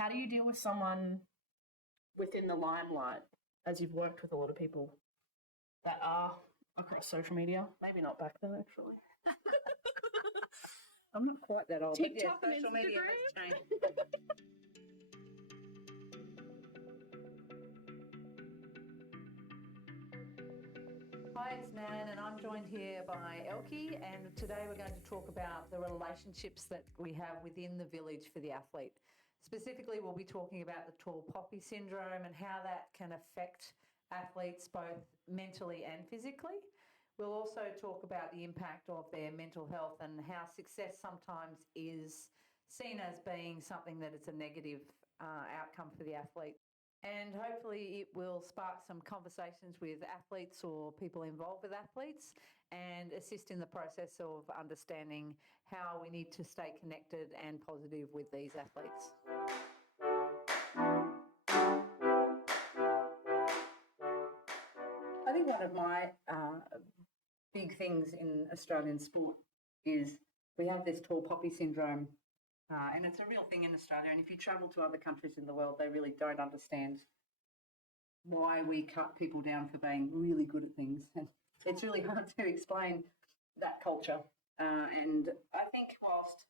How do you deal with someone within the limelight, as you've worked with a lot of people that are across social media? Maybe not back then, actually. I'm not quite that old. TikTok but yeah, and social media Instagram. has changed. Hi, it's Nan, and I'm joined here by Elkie, and today we're going to talk about the relationships that we have within the village for the athlete. Specifically, we'll be talking about the tall poppy syndrome and how that can affect athletes both mentally and physically. We'll also talk about the impact of their mental health and how success sometimes is seen as being something that it's a negative outcome for the athlete. And hopefully it will spark some conversations with athletes or people involved with athletes and assist in the process of understanding how we need to stay connected and positive with these athletes. I think one of my big things in Australian sport is we have this tall poppy syndrome, and it's a real thing in Australia. And if you travel to other countries in the world, they really don't understand why we cut people down for being really good at things. And it's really hard to explain that culture. And I think whilst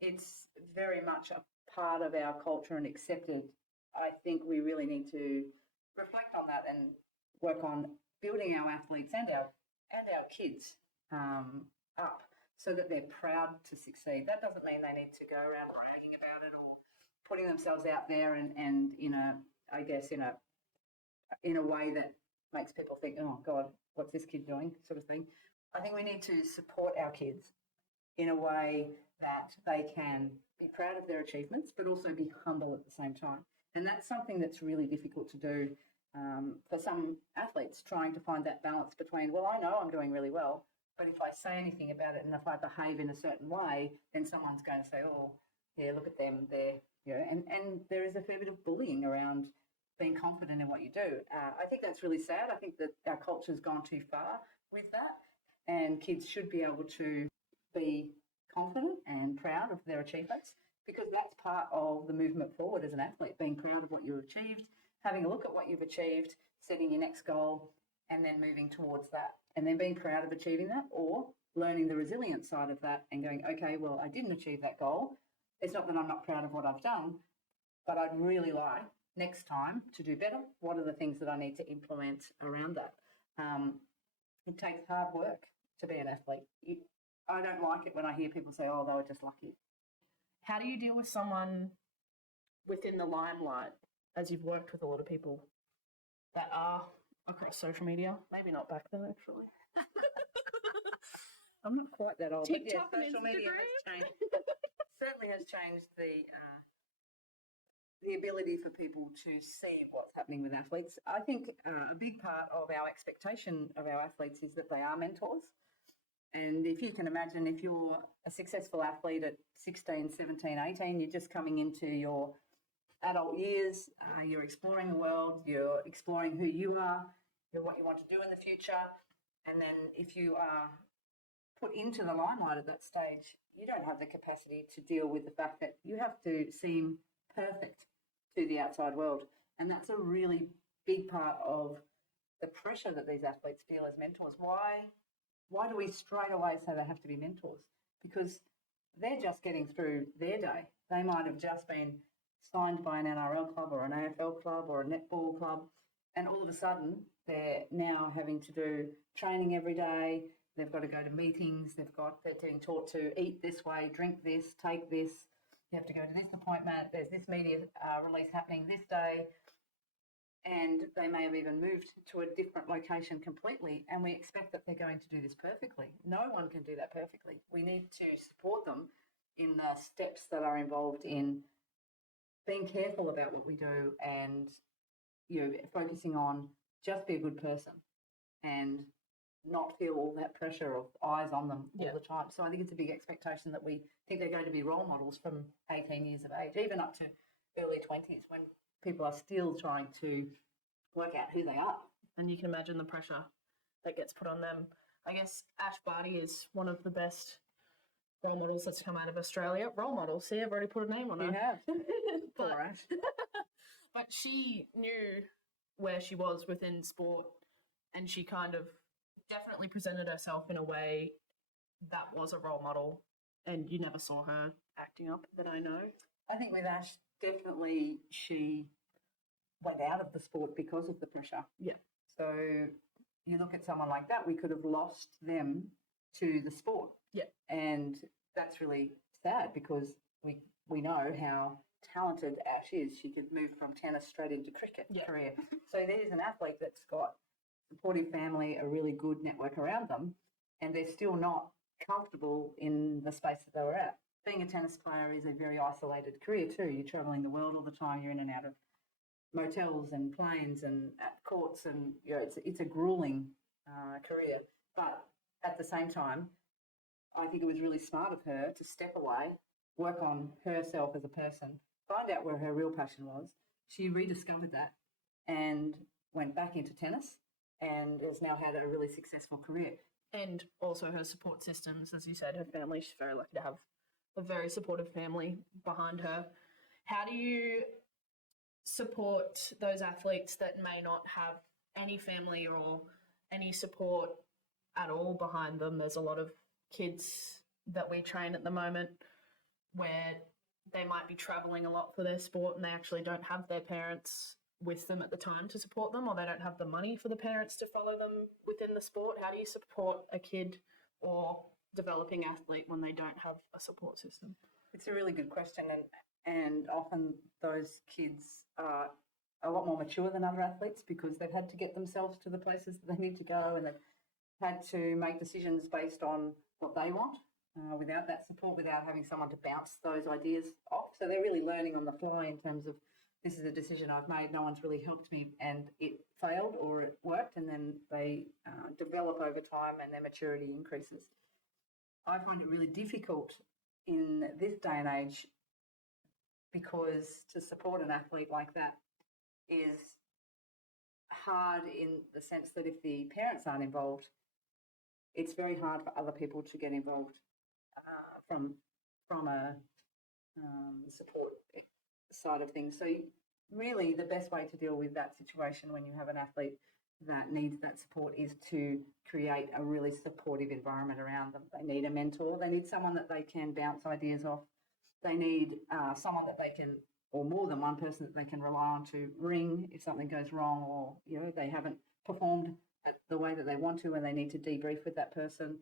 it's very much a part of our culture and accepted, I think we really need to reflect on that and work on building our athletes and our kids up so that they're proud to succeed. That doesn't mean they need to go around bragging about it or putting themselves out there and in a way that makes people think, oh God, what's this kid doing, sort of thing. I think we need to support our kids in a way that they can be proud of their achievements but also be humble at the same time. And that's something that's really difficult to do for some athletes, trying to find that balance between, well, I know I'm doing really well, but if I say anything about it and if I behave in a certain way, then someone's going to say, oh, yeah, look at them, they're, and there is a fair bit of bullying around being confident in what you do. I think that's really sad. I think that our culture's gone too far with that, and kids should be able to be confident and proud of their achievements, because that's part of the movement forward as an athlete, being proud of what you've achieved, having a look at what you've achieved, setting your next goal, and then moving towards that, and then being proud of achieving that, or learning the resilient side of that and going, okay, well, I didn't achieve that goal. It's not that I'm not proud of what I've done, but I'd really like next time to do better. What are the things that I need to implement around that? It takes hard work to be an athlete. I don't like it when I hear people say, oh, they were just lucky. How do you deal with someone within the limelight, as you've worked with a lot of people that are across social media? Maybe not back then, actually. I'm not quite that old. TikTok but yeah, social media has changed. Certainly has changed the ability for people to see what's happening with athletes. I think a big part of our expectation of our athletes is that they are mentors. And if you can imagine, if you're a successful athlete at 16, 17, 18, you're just coming into your adult years, you're exploring the world, you're exploring who you are, what you want to do in the future. And then if you are put into the limelight at that stage, you don't have the capacity to deal with the fact that you have to seem perfect to the outside world. And that's a really big part of the pressure that these athletes feel as mentors. Why do we straight away say they have to be mentors? Because they're just getting through their day. They might have just been signed by an NRL club or an AFL club or a netball club, and all of a sudden they're now having to do training every day. They've got to go to meetings. They're getting taught to eat this way, drink this, take this. You have to go to this appointment. There's this media release happening this day. And they may have even moved to a different location completely, and we expect that they're going to do this perfectly. No one can do that perfectly. We need to support them in the steps that are involved in being careful about what we do and, focusing on just be a good person and not feel all that pressure of eyes on them all the time. So I think it's a big expectation that we think they're going to be role models from 18 years of age, even up to early 20s, when people are still trying to work out who they are. And you can imagine the pressure that gets put on them. I guess Ash Barty is one of the best role models that's come out of Australia. Role models, see, I've already put a name on her. You have. but, All right. but she knew where she was within sport, and she kind of definitely presented herself in a way that was a role model, and you never saw her acting up that I know. I think with Ash, definitely she went out of the sport because of the pressure. Yeah. So you look at someone like that, we could have lost them to the sport. Yeah. And that's really sad because we know how talented Ash is. She could move from tennis straight into cricket career. So there's an athlete that's got supportive family, a really good network around them, and they're still not comfortable in the space that they were at. Being a tennis player is a very isolated career too. You're travelling the world all the time. You're in and out of motels and planes and at courts, and it's a grueling career. But at the same time, I think it was really smart of her to step away, work on herself as a person, find out where her real passion was. She rediscovered that and went back into tennis and has now had a really successful career. And also her support systems, as you said, her family, she's very lucky to have a very supportive family behind her. How do you support those athletes that may not have any family or any support at all behind them? There's a lot of kids that we train at the moment where they might be travelling a lot for their sport and they actually don't have their parents with them at the time to support them, or they don't have the money for the parents to follow them within the sport. How do you support a kid or developing athlete when they don't have a support system? It's a really good question, and often those kids are a lot more mature than other athletes because they've had to get themselves to the places that they need to go, and they've had to make decisions based on what they want without that support, without having someone to bounce those ideas off. So they're really learning on the fly in terms of, this is a decision I've made, no one's really helped me, and it failed or it worked, and then they develop over time and their maturity increases. I find it really difficult in this day and age because to support an athlete like that is hard in the sense that if the parents aren't involved, it's very hard for other people to get involved from a support side of things. So really the best way to deal with that situation when you have an athlete that needs that support is to create a really supportive environment around them. They need a mentor. They need someone that they can bounce ideas off. They need someone that they can, or more than one person that they can rely on to ring if something goes wrong, or they haven't performed at the way that they want to and they need to debrief with that person.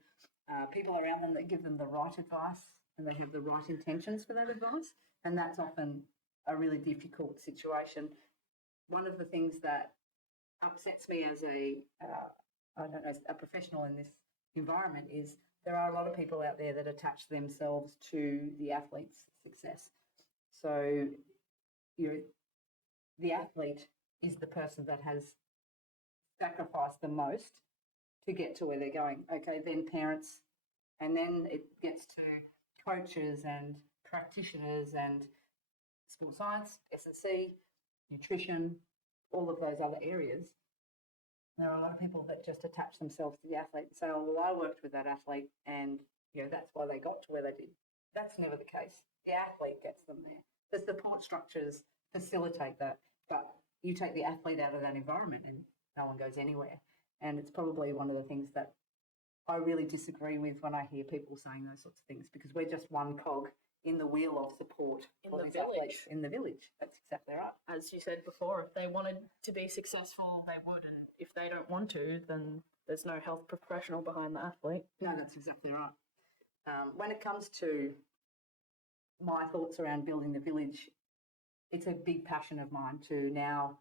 People around them that give them the right advice and they have the right intentions for that advice, and that's often a really difficult situation. One of the things that upsets me as a professional in this environment is there are a lot of people out there that attach themselves to the athlete's success. So the athlete is the person that has sacrificed the most to get to where they're going. Okay, then parents, and then it gets to coaches and practitioners and sports science, S&C, nutrition, all of those other areas. There are a lot of people that just attach themselves to the athlete and say, oh, well, I worked with that athlete and that's why they got to where they did. That's never the case. The athlete gets them there. The support structures facilitate that, but you take the athlete out of that environment and no one goes anywhere. And it's probably one of the things that I really disagree with when I hear people saying those sorts of things, because we're just one cog in the wheel of support for these athletes in the village. That's exactly right. As you said before, if they wanted to be successful, they would, and if they don't want to, then there's no health professional behind the athlete. No, that's exactly right. When it comes to my thoughts around building the village, it's a big passion of mine to now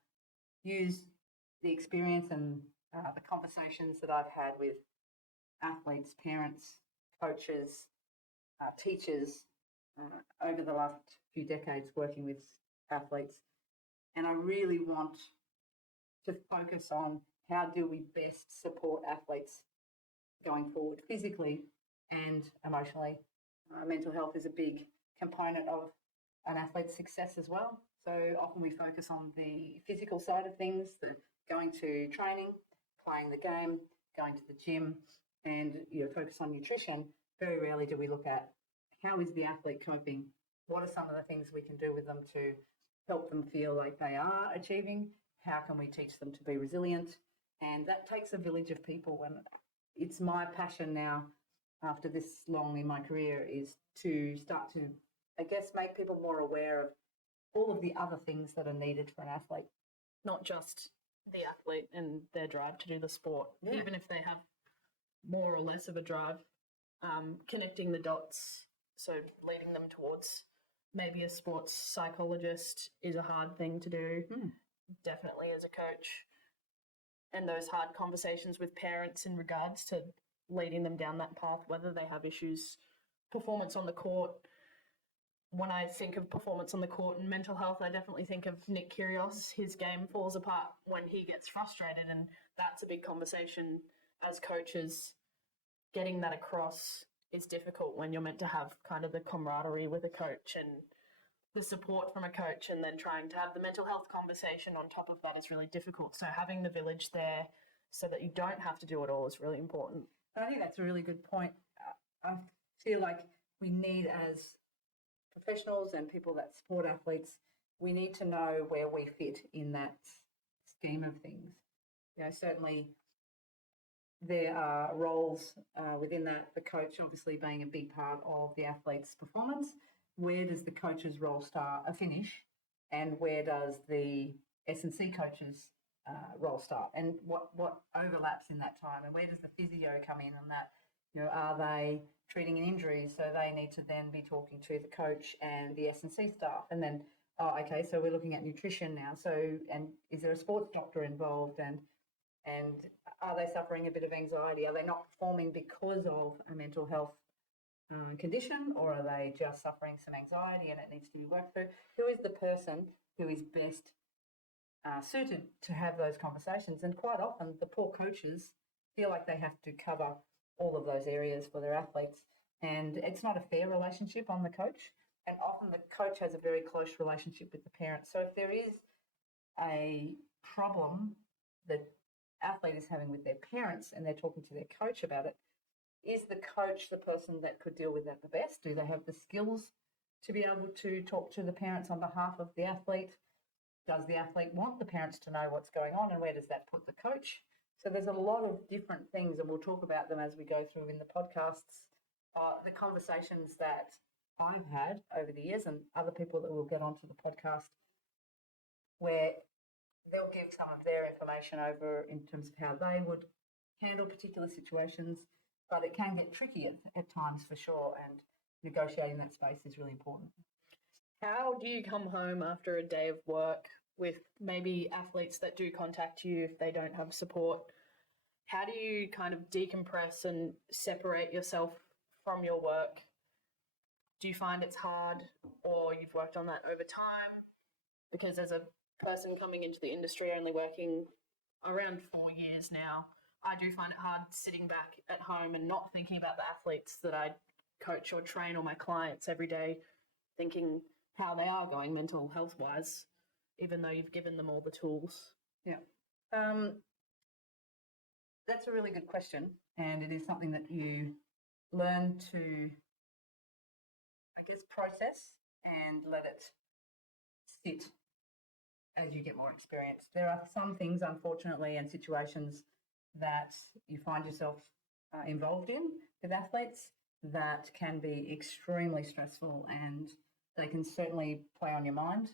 use the experience and the conversations that I've had with athletes, parents, coaches, teachers over the last few decades working with athletes. And I really want to focus on how do we best support athletes going forward, physically and emotionally. Mental health is a big component of an athlete's success as well. So often we focus on the physical side of things, the going to training, playing the game, going to the gym, and focus on nutrition. Very rarely do we look at how is the athlete coping? What are some of the things we can do with them to help them feel like they are achieving? How can we teach them to be resilient? And that takes a village of people. And it's my passion now, after this long in my career, is to start to, I guess, make people more aware of all of the other things that are needed for an athlete. Not just the athlete and their drive to do the sport, Yeah. even if they have more or less of a drive, connecting the dots, so leading them towards maybe a sports psychologist is a hard thing to do, definitely as a coach. And those hard conversations with parents in regards to leading them down that path, whether they have issues, performance on the court. When I think of performance on the court and mental health, I definitely think of Nick Kyrgios. His game falls apart when he gets frustrated, and that's a big conversation as coaches. Getting that across is difficult when you're meant to have kind of the camaraderie with a coach and the support from a coach, and then trying to have the mental health conversation on top of that is really difficult. So having the village there so that you don't have to do it all is really important. I think that's a really good point. I feel like we need, as professionals and people that support athletes, we need to know where we fit in that scheme of things. You know, certainly there are roles within that, the coach obviously being a big part of the athlete's performance. Where does the coach's role start, finish, and where does the S&C coach's role start, and what overlaps in that time, and where does the physio come in on that? You know, are they treating an injury, so they need to then be talking to the coach and the S&C staff, and then okay, so we're looking at nutrition now. So, and is there a sports doctor involved, and are they suffering a bit of anxiety? Are they not performing because of a mental health condition, or are they just suffering some anxiety and it needs to be worked through? Who is the person who is best suited to have those conversations? And quite often the poor coaches feel like they have to cover all of those areas for their athletes, and it's not a fair relationship on the coach, and often the coach has a very close relationship with the parents. So if there is a problem that athlete is having with their parents and they're talking to their coach about it, is the coach the person that could deal with that the best? Do they have the skills to be able to talk to the parents on behalf of the athlete? Does the athlete want the parents to know what's going on, and where does that put the coach? So there's a lot of different things, and we'll talk about them as we go through in the podcasts. The conversations that I've had over the years, and other people that will get onto the podcast, where they'll give some of their information over in terms of how they would handle particular situations, but it can get tricky at times for sure, and negotiating that space is really important. How do you come home after a day of work with maybe athletes that do contact you if they don't have support? How do you kind of decompress and separate yourself from your work? Do you find it's hard, or you've worked on that over time? Because as a person coming into the industry, only working around 4 years now, I do find it hard sitting back at home and not thinking about the athletes that I coach or train, or my clients every day, thinking how they are going mental health wise, even though you've given them all the tools. Yeah. That's a really good question, and it is something that you learn to, I guess, process and let it sit as you get more experience. There are some things, unfortunately, and situations that you find yourself involved in with athletes that can be extremely stressful, and they can certainly play on your mind.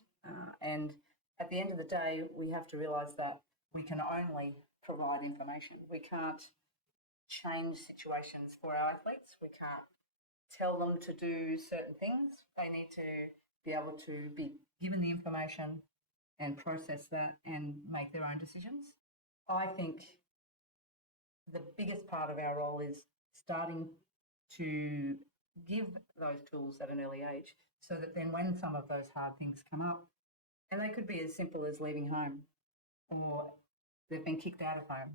And at the end of the day, we have to realise that we can only provide information. We can't change situations for our athletes. We can't tell them to do certain things. They need to be able to be given the information and process that and make their own decisions. I think the biggest part of our role is starting to give those tools at an early age, so that then when some of those hard things come up, and they could be as simple as leaving home, or they've been kicked out of home,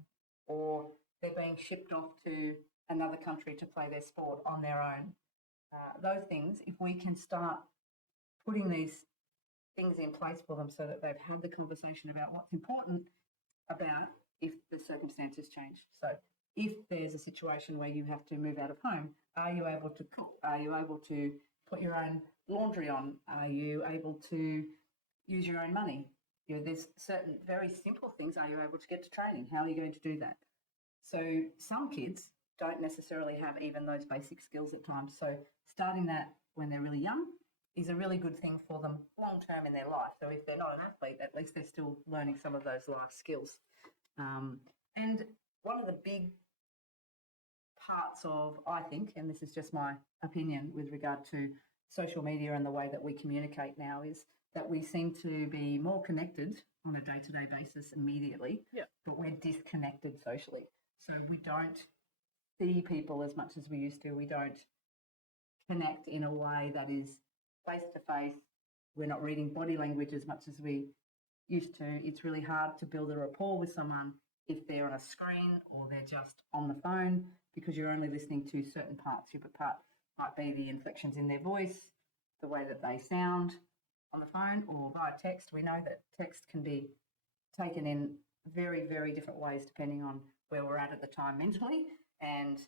or they're being shipped off to another country to play their sport on their own. Those things, if we can start putting these things in place for them so that they've had the conversation about what's important about if the circumstances change. So if there's a situation where you have to move out of home, are you able to cook? Are you able to put your own laundry on? Are you able to use your own money? You know, there's certain very simple things. Are you able to get to training? How are you going to do that? So some kids don't necessarily have even those basic skills at times. So starting that when they're really young is a really good thing for them long term in their life. So if they're not an athlete, at least they're still learning some of those life skills. And one of the big parts of, I think, and this is just my opinion with regard to social media and the way that we communicate now, is that we seem to be more connected on a day-to-day basis immediately, but we're disconnected socially. So we don't see people as much as we used to. We don't connect in a way that is face-to-face. We're not reading body language as much as we used to. It's really hard to build a rapport with someone if they're on a screen or they're just on the phone, because you're only listening to certain parts. Your part might be the inflections in their voice, the way that they sound on the phone or via text. We know that text can be taken in very, very different ways depending on where we're at the time mentally, and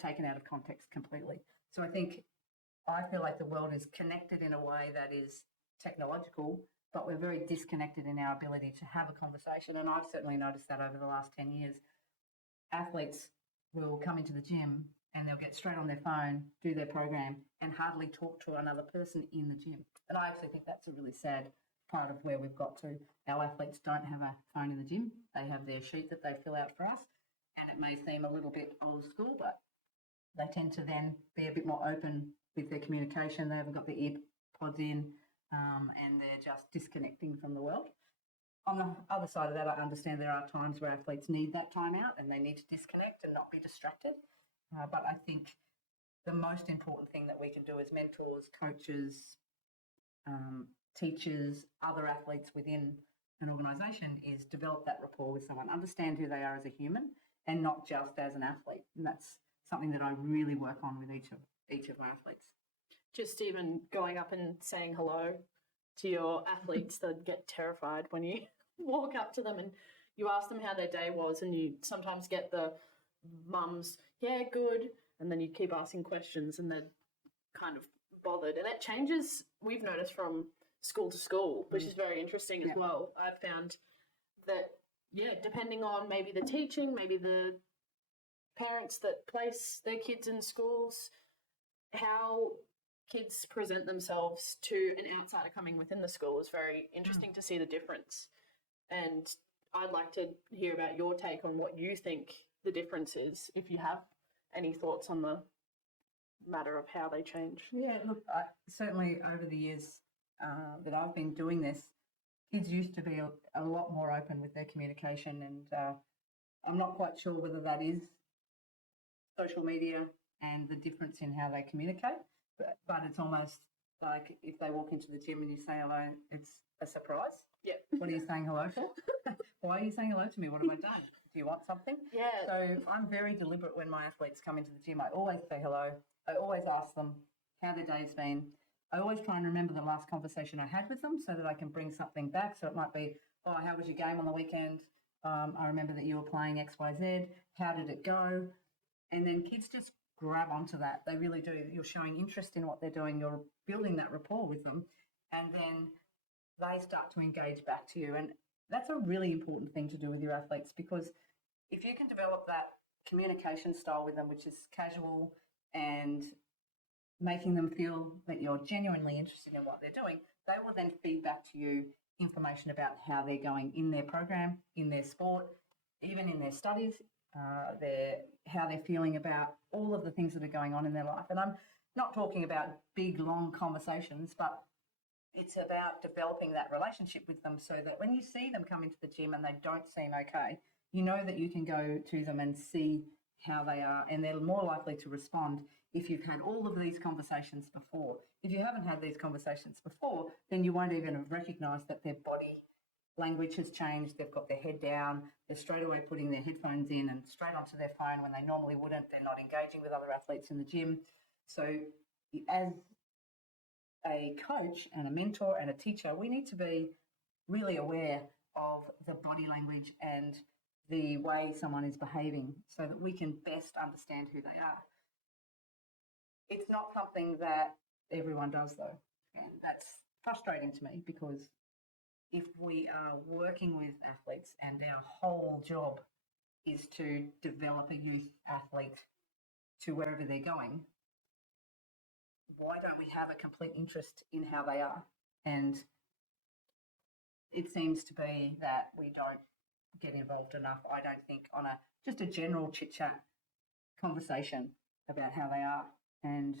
taken out of context completely. So I feel like the world is connected in a way that is technological, but we're very disconnected in our ability to have a conversation. And I've certainly noticed that over the last 10 years. Athletes will come into the gym and they'll get straight on their phone, do their program, and hardly talk to another person in the gym. And I actually think that's a really sad part of where we've got to. Our athletes don't have a phone in the gym. They have their sheet that they fill out for us, and it may seem a little bit old school, but they tend to then be a bit more open with their communication. They haven't got their earpods in, and they're just disconnecting from the world. On the other side of that, I understand there are times where athletes need that time out and they need to disconnect and not be distracted. But I think the most important thing that we can do as mentors, coaches, teachers, other athletes within an organisation is develop that rapport with someone, understand who they are as a human and not just as an athlete. And that's something that I really work on with each of my athletes. Just even going up and saying hello to your athletes, they'd get terrified when you walk up to them and you ask them how their day was, and you sometimes get the mums, yeah, good, and then you keep asking questions and they're kind of bothered. And it changes, we've noticed, from school to school, which is very interesting as well. I've found that, depending on maybe the teaching, maybe the parents that place their kids in schools, how kids present themselves to an outsider coming within the school is very interesting to see the difference. And I'd like to hear about your take on what you think the difference is, if you have any thoughts on the matter of how they change. Yeah, look, certainly over the years that I've been doing this, kids used to be a lot more open with their communication, and I'm not quite sure whether that is social media and the difference in how they communicate, but it's almost like if they walk into the gym and you say hello, it's a surprise. Yeah. What are you saying hello for? Why are you saying hello to me? What have I done? Do you want something? Yeah. So I'm very deliberate when my athletes come into the gym. I always say hello. I always ask them how their day's been. I always try and remember the last conversation I had with them so that I can bring something back. So it might be, oh, how was your game on the weekend? I remember that you were playing XYZ. How did it go? And then kids just grab onto that. They really do. You're showing interest in what they're doing. You're building that rapport with them. And then they start to engage back to you. And that's a really important thing to do with your athletes, because if you can develop that communication style with them, which is casual and making them feel that you're genuinely interested in what they're doing, they will then feed back to you information about how they're going in their program, in their sport, even in their studies, how they're feeling about all of the things that are going on in their life. And I'm not talking about big, long conversations, but it's about developing that relationship with them so that when you see them come into the gym and they don't seem okay, you know that you can go to them and see how they are, and they're more likely to respond if you've had all of these conversations before. If you haven't had these conversations before, then you won't even have recognised that their body language has changed. They've got their head down. They're straight away putting their headphones in and straight onto their phone when they normally wouldn't. They're not engaging with other athletes in the gym. So as a coach and a mentor and a teacher, we need to be really aware of the body language and the way someone is behaving so that we can best understand who they are. It's not something that everyone does, though, and that's frustrating to me, because if we are working with athletes and our whole job is to develop a youth athlete to wherever they're going, why don't we have a complete interest in how they are? And it seems to be that we don't get involved enough, I don't think, on just a general chit-chat conversation about how they are. And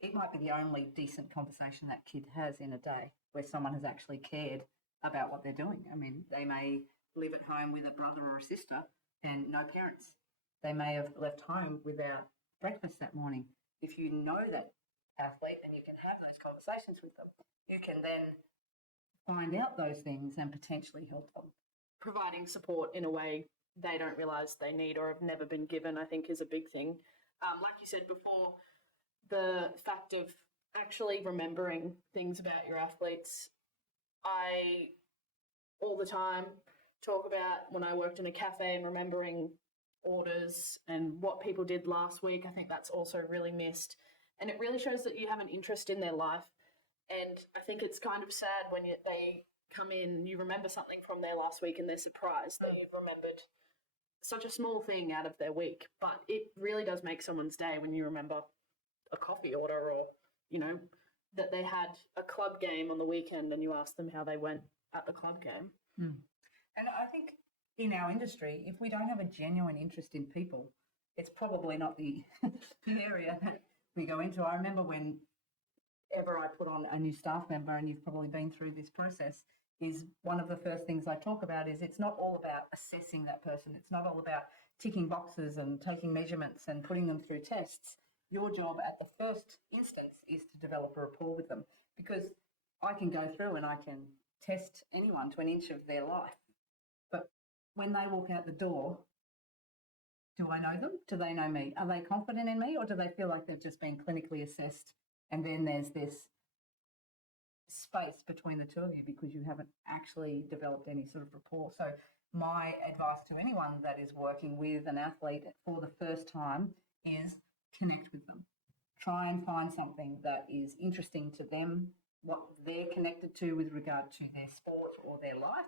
it might be the only decent conversation that kid has in a day where someone has actually cared about what they're doing. I mean, they may live at home with a brother or a sister and no parents. They may have left home without breakfast that morning. If you know that athlete and you can have those conversations with them, you can then find out those things and potentially help them. Providing support in a way they don't realise they need or have never been given, I think, is a big thing. Like you said before, the fact of actually remembering things about your athletes. I all the time talk about when I worked in a cafe and remembering orders and what people did last week. I think that's also really missed. And it really shows that you have an interest in their life. And I think it's kind of sad when they come in, you remember something from their last week and they're surprised that you've remembered such a small thing out of their week. But it really does make someone's day when you remember a coffee order, or, you know, that they had a club game on the weekend and you ask them how they went at the club game. And I think in our industry, if we don't have a genuine interest in people, it's probably not the area that we go into. I remember whenever I put on a new staff member, and you've probably been through this process, is one of the first things I talk about is it's not all about assessing that person. It's not all about ticking boxes and taking measurements and putting them through tests. Your job at the first instance is to develop a rapport with them, because I can go through and I can test anyone to an inch of their life. But when they walk out the door, do I know them? Do they know me? Are they confident in me, or do they feel like they've just been clinically assessed and then there's this space between the two of you because you haven't actually developed any sort of rapport? So my advice to anyone that is working with an athlete for the first time is connect with them. Try and find something that is interesting to them, what they're connected to with regard to their sport or their life,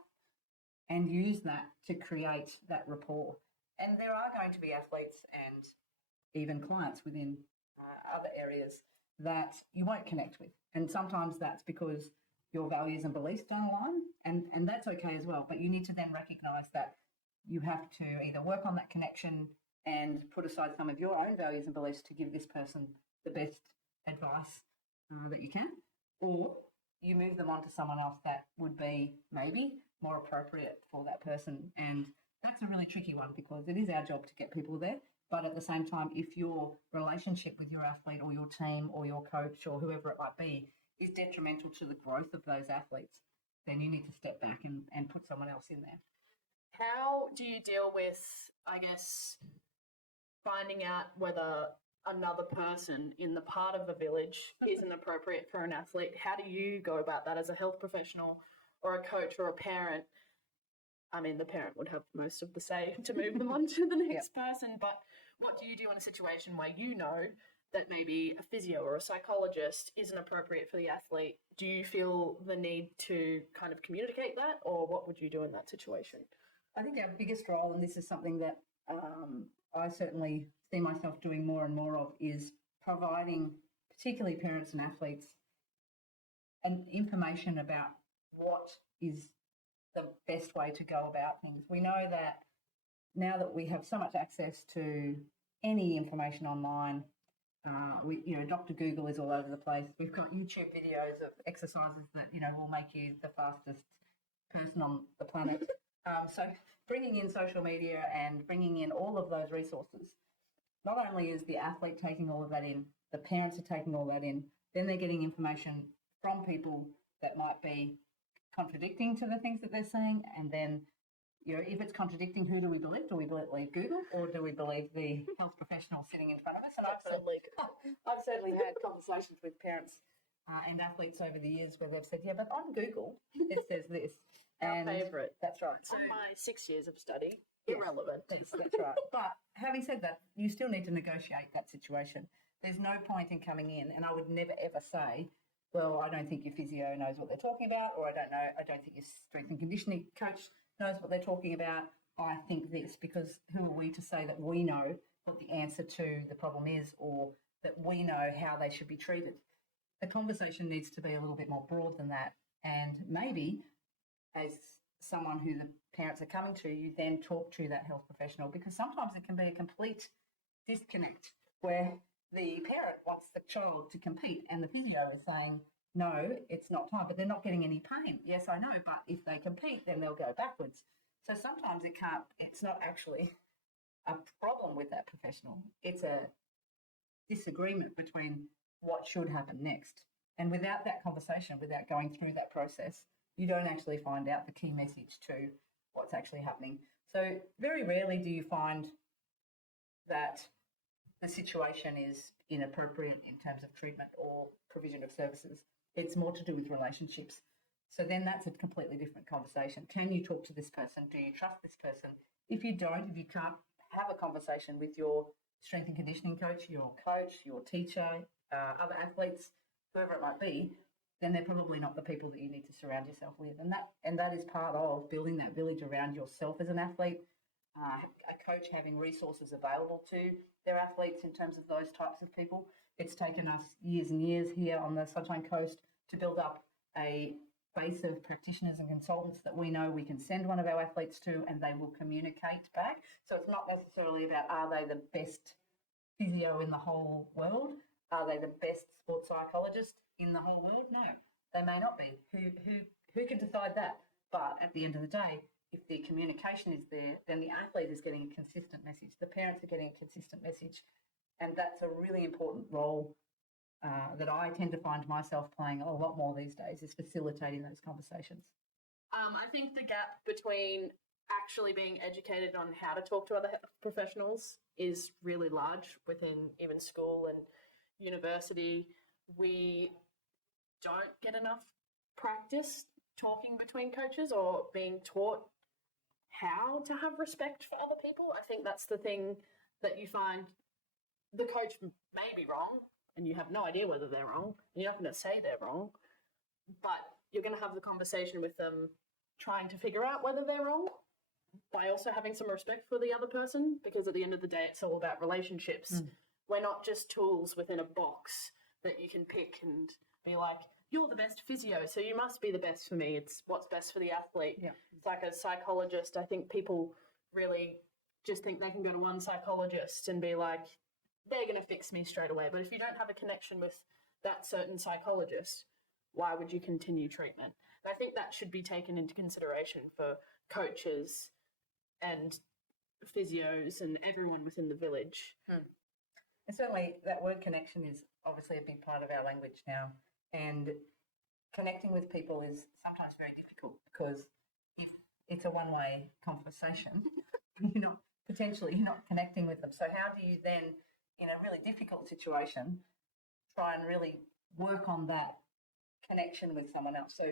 and use that to create that rapport. And there are going to be athletes and even clients within other areas that you won't connect with. And sometimes that's because your values and beliefs don't align, and that's okay as well. But you need to then recognise that you have to either work on that connection and put aside some of your own values and beliefs to give this person the best advice that you can, or you move them on to someone else that would be maybe more appropriate for that person. And that's a really tricky one, because it is our job to get people there. But at the same time, if your relationship with your athlete or your team or your coach or whoever it might be is detrimental to the growth of those athletes, then you need to step back and put someone else in there. How do you deal with, I guess, finding out whether another person in the part of the village isn't appropriate for an athlete? How do you go about that as a health professional or a coach or a parent? I mean, the parent would have most of the say to move them on to the next person, but what do you do in a situation where you know that maybe a physio or a psychologist isn't appropriate for the athlete? Do you feel the need to kind of communicate that, or what would you do in that situation? I think our biggest role, and this is something that I certainly see myself doing more and more of, is providing particularly parents and athletes and information about what is the best way to go about things. We know that now that we have so much access to any information online, Dr. Google is all over the place. We've got YouTube videos of exercises that, will make you the fastest person on the planet. So bringing in social media and bringing in all of those resources, not only is the athlete taking all of that in, the parents are taking all that in, then they're getting information from people that might be contradicting to the things that they're saying. And then, if it's contradicting, who do we believe? Do we believe Google, or do we believe the health professional sitting in front of us? And I've certainly had conversations with parents and athletes over the years where they've said, yeah, but on Google, it says this. Our And favourite. that's right. So my 6 years of study, Yes. irrelevant. That's right. But having said that, you still need to negotiate that situation. There's no point in coming in, and I would never ever say, well, I don't think your physio knows what they're talking about, or I don't think your strength and conditioning coach knows what they're talking about. I think this, because who are we to say that we know what the answer to the problem is, or that we know how they should be treated? The conversation needs to be a little bit more broad than that. And maybe as someone who the parents are coming to, you then talk to that health professional, because sometimes it can be a complete disconnect where the parent wants the child to compete and the physio is saying, no, it's not time, but they're not getting any pain. Yes, I know, but if they compete, then they'll go backwards. So sometimes it's not actually a problem with that professional. It's a disagreement between what should happen next. And without that conversation, without going through that process, you don't actually find out the key message to what's actually happening. So very rarely do you find that the situation is inappropriate in terms of treatment or provision of services. It's more to do with relationships. So then that's a completely different conversation. Can you talk to this person? Do you trust this person? If you don't, if you can't have a conversation with your strength and conditioning coach, your teacher, other athletes, whoever it might be, then they're probably not the people that you need to surround yourself with. And that is part of building that village around yourself as an athlete, a coach having resources available to their athletes in terms of those types of people. It's taken us years and years here on the Sunshine Coast to build up a base of practitioners and consultants that we know we can send one of our athletes to and they will communicate back. So it's not necessarily about are they the best physio in the whole world? Are they the best sports psychologist in the whole world? No, they may not be. Who can decide that? But at the end of the day, if the communication is there, then the athlete is getting a consistent message. The parents are getting a consistent message. And that's a really important role that I tend to find myself playing a lot more these days, is facilitating those conversations. I think the gap between actually being educated on how to talk to other professionals is really large within even school and university. We don't get enough practice talking between coaches or being taught how to have respect for other people. I think that's the thing that you find the coach may be wrong and you have no idea whether they're wrong. And you're not going to say they're wrong, but you're going to have the conversation with them trying to figure out whether they're wrong by also having some respect for the other person, because at the end of the day, it's all about relationships. We're not just tools within a box that you can pick and be like, you're the best physio, so you must be the best for me. It's what's best for the athlete. Yeah. It's like a psychologist. I think people really just think they can go to one psychologist and be like, they're going to fix me straight away. But if you don't have a connection with that certain psychologist, why would you continue treatment? And I think that should be taken into consideration for coaches and physios and everyone within the village. And certainly that word connection is obviously a big part of our language now. And connecting with people is sometimes very difficult, because if it's a one-way conversation, you're not connecting with them. So how do you then, in a really difficult situation, try and really work on that connection with someone else? So,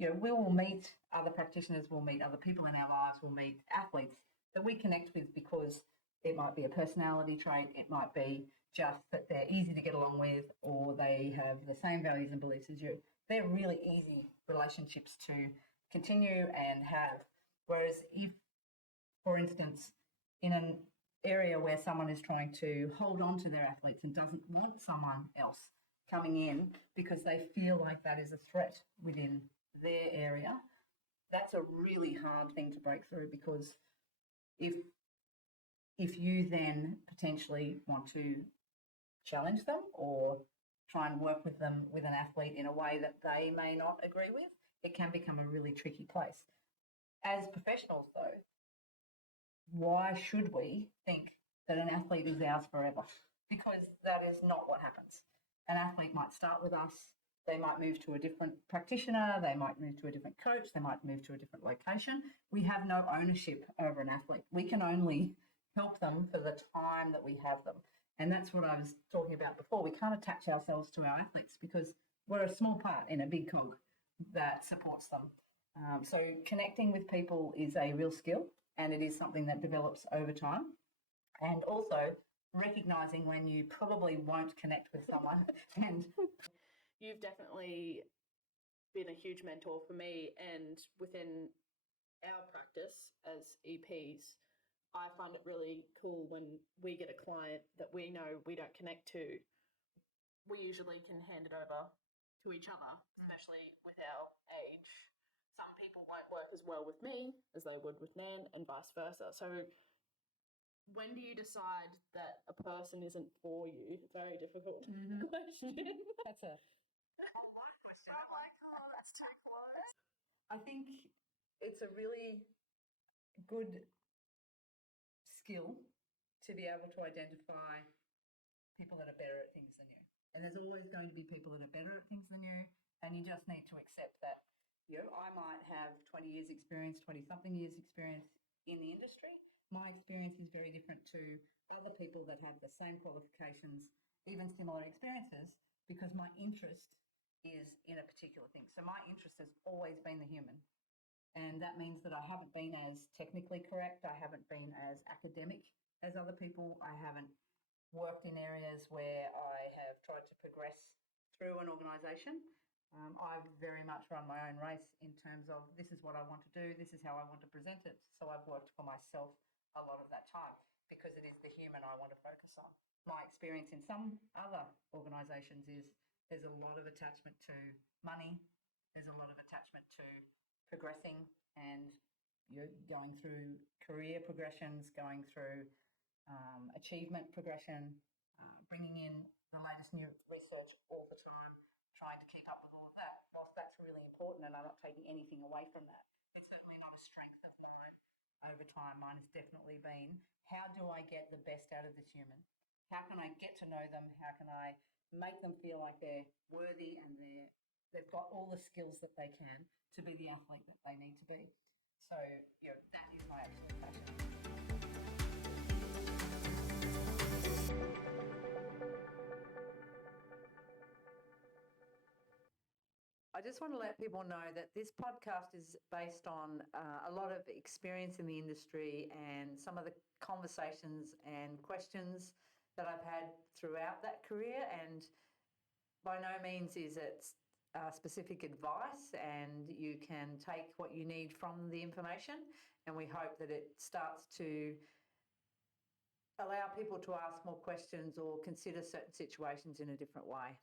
we will meet other practitioners, we'll meet other people in our lives, we'll meet athletes that we connect with because it might be a personality trait, it might be just that they're easy to get along with, or they have the same values and beliefs as you. They're really easy relationships to continue and have. Whereas if, for instance, in an area where someone is trying to hold on to their athletes and doesn't want someone else coming in because they feel like that is a threat within their area, that's a really hard thing to break through, because if you then potentially want to challenge them or try and work with them with an athlete in a way that they may not agree with, it can become a really tricky place. As professionals, though, why should we think that an athlete is ours forever? Because that is not what happens. An athlete might start with us, they might move to a different practitioner, they might move to a different coach, they might move to a different location. We have no ownership over an athlete. We can only help them for the time that we have them. And that's what I was talking about before. We can't attach ourselves to our athletes, because we're a small part in a big cog that supports them. So connecting with people is a real skill, and it is something that develops over time. And also recognizing when you probably won't connect with someone. And You've definitely been a huge mentor for me, and within our practice as EPs, I find it really cool when we get a client that we know we don't connect to. We usually can hand it over to each other, especially with our age. Some people won't work as well with me as they would with Nan, and vice versa. So when do you decide that a person isn't for you? Very difficult question. that's a whole life question. I'm like, oh, that's too close. I think it's a really good skill to be able to identify people that are better at things than you. And there's always going to be people that are better at things than you, and you just need to accept that. I might have 20 years experience, 20-something years experience in the industry. My experience is very different to other people that have the same qualifications, even similar experiences, because my interest is in a particular thing. So my interest has always been the human. And that means that I haven't been as technically correct. I haven't been as academic as other people. I haven't worked in areas where I have tried to progress through an organisation. I've very much run my own race in terms of this is what I want to do, this is how I want to present it. So I've worked for myself a lot of that time because it is the human I want to focus on. My experience in some other organisations is there's a lot of attachment to money, there's a lot of attachment to progressing and you're going through career progressions, going through achievement progression, bringing in the latest new research all the time, trying to keep up with all of that. Whilst that's really important and I'm not taking anything away from that, it's certainly not a strength of mine over time. Mine has definitely been, how do I get the best out of this human? How can I get to know them? How can I make them feel like they're worthy and they've got all the skills that they can to be the athlete that they need to be? So, that is my absolute passion. I just want to let people know that this podcast is based on a lot of experience in the industry and some of the conversations and questions that I've had throughout that career. And by no means is it specific advice, and you can take what you need from the information. And we hope that it starts to allow people to ask more questions or consider certain situations in a different way.